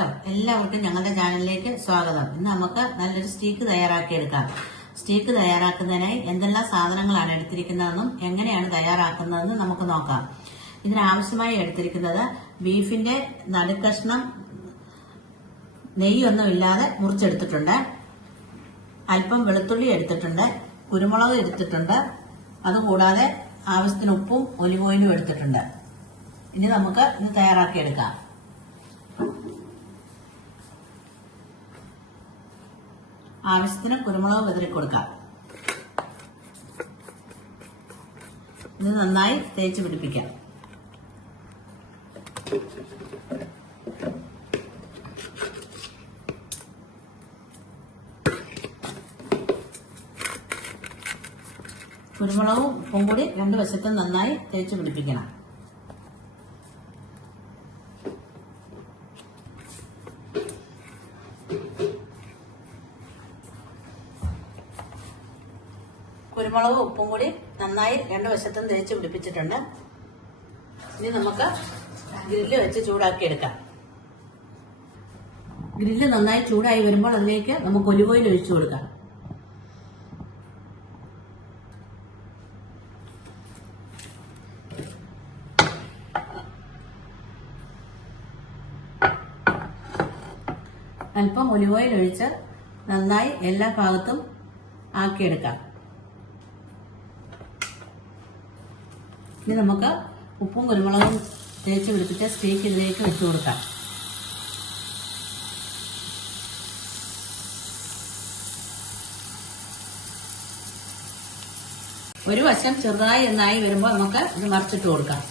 Hello, എല്ലാവർക്കും ഞങ്ങളുടെ ചാനലിലേക്ക് സ്വാഗതം. ഇന്ന് നമുക്ക് നല്ലൊരു സ്റ്റീക്ക് തയ്യാറാക്കിയെടുക്കാം. സ്റ്റീക്ക് തയ്യാറാക്കുന്നതിനായി എന്തെല്ലാം സാധനങ്ങളാണ് എടുത്തിരിക്കുന്നതെന്നും എങ്ങനെയാണ് തയ്യാറാക്കുന്നതെന്നും നമുക്ക് നോക്കാം. ഇതിനാവശ്യമായി എടുത്തിരിക്കുന്നത് ബീഫിന്റെ നടുക്കഷ്ണം നെയ്യൊന്നും ഇല്ലാതെ മുറിച്ചെടുത്തിട്ടുണ്ട്, അല്പം വെളുത്തുള്ളി എടുത്തിട്ടുണ്ട്, കുരുമുളക് എടുത്തിട്ടുണ്ട്, അതുകൂടാതെ ആവശ്യത്തിന് ഉപ്പും ഒലിവ് ഓയിലും എടുത്തിട്ടുണ്ട്. ഇനി നമുക്ക് ഇത് തയ്യാറാക്കിയെടുക്കാം. ആവശ്യത്തിന് കുരുമുളക് വിതറി കൊടുക്കാം. ഇത് നന്നായി തേച്ച് പിടിപ്പിക്കാം. കുരുമുളകും ഉപ്പും കൂടി രണ്ടു വശത്തും നന്നായി തേച്ച് പിടിപ്പിക്കണം. കുരുമുളകും ഉപ്പും കൂടി നന്നായി രണ്ടു വശത്തും തേച്ച് പിടിപ്പിച്ചിട്ടുണ്ട്. ഇനി നമുക്ക് ഗ്രില്ല് വെച്ച് ചൂടാക്കിയെടുക്കാം. ഗ്രില്ല് നന്നായി ചൂടായി വരുമ്പോൾ അതിലേക്ക് നമുക്ക് ഒലിവ് ഓയിൽ ഒഴിച്ചു കൊടുക്കാം. അല്പം ഒലിവ് ഓയിൽ ഒഴിച്ച് നന്നായി എല്ലാ ഭാഗത്തും ആക്കിയെടുക്കാം. ഇനി നമുക്ക് ഉപ്പും കുരുമുളകും തേച്ച് പിടിപ്പിച്ച സ്റ്റീക്ക് ഇതിലേക്ക് വെച്ചു കൊടുക്കാം. ഒരു വശം ചെറുതായി എന്നായി വരുമ്പോൾ നമുക്ക് ഇത് മറിച്ചിട്ട് കൊടുക്കാം.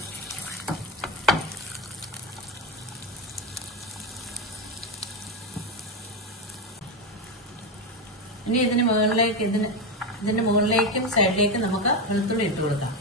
ഇനി ഇതിന്റെ മുകളിലേക്കും സൈഡിലേക്കും നമുക്ക് വെളുത്തുള്ളി ഇട്ട് കൊടുക്കാം.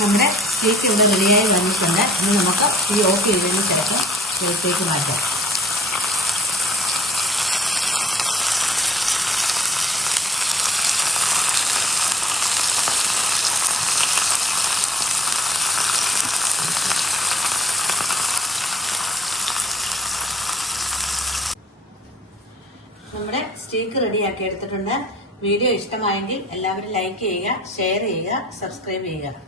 നമ്മുടെ സ്റ്റീക്ക് ഇവിടെ റെഡിയായി വന്നിട്ടുണ്ട്. ഇനി നമുക്ക് ഈ ഓഫ് ചെയ്തതിന് ശേഷം പുറത്തേക്ക് മാറ്റാം. നമ്മുടെ സ്റ്റീക്ക് റെഡിയാക്കി എടുത്തിട്ടുണ്ട്. വീഡിയോ ഇഷ്ടമായെങ്കിൽ എല്ലാവരും ലൈക്ക് ചെയ്യുക, ഷെയർ ചെയ്യുക, സബ്സ്ക്രൈബ് ചെയ്യുക.